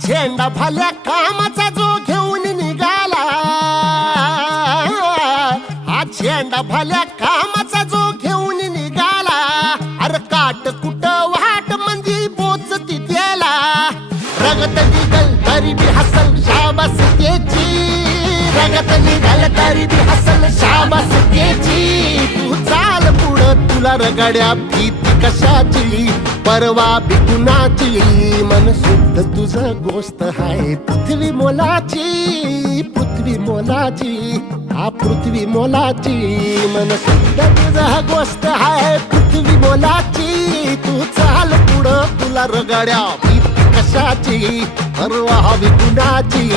झेंडा भाल्या कामाचा जो घेऊन निघाला, हा झेंडा भाल्या कामाचा जो घेऊन निघाला, अरे काट कुट वाट मंदी पोचती त्याला, रगत निघल तरी बी हसल शाबास त्याची, रगत निघल तरी बी हसल शाबास त्याची. तू चाल पुढं तुला रगड्या भीती कशाची, परवा बी कुणाची, मन शुद्ध तुझं गोष्ट हाय पृथ्वी मोलाची, पृथ्वी मोलाची, हा पृथ्वी मोलाची, मन शुद्ध तुझं गोष्ट हाय पृथ्वी मोलाची. तू चाल पुढं तुला रगड्या भीती कशाची, परवा बी कुणाची.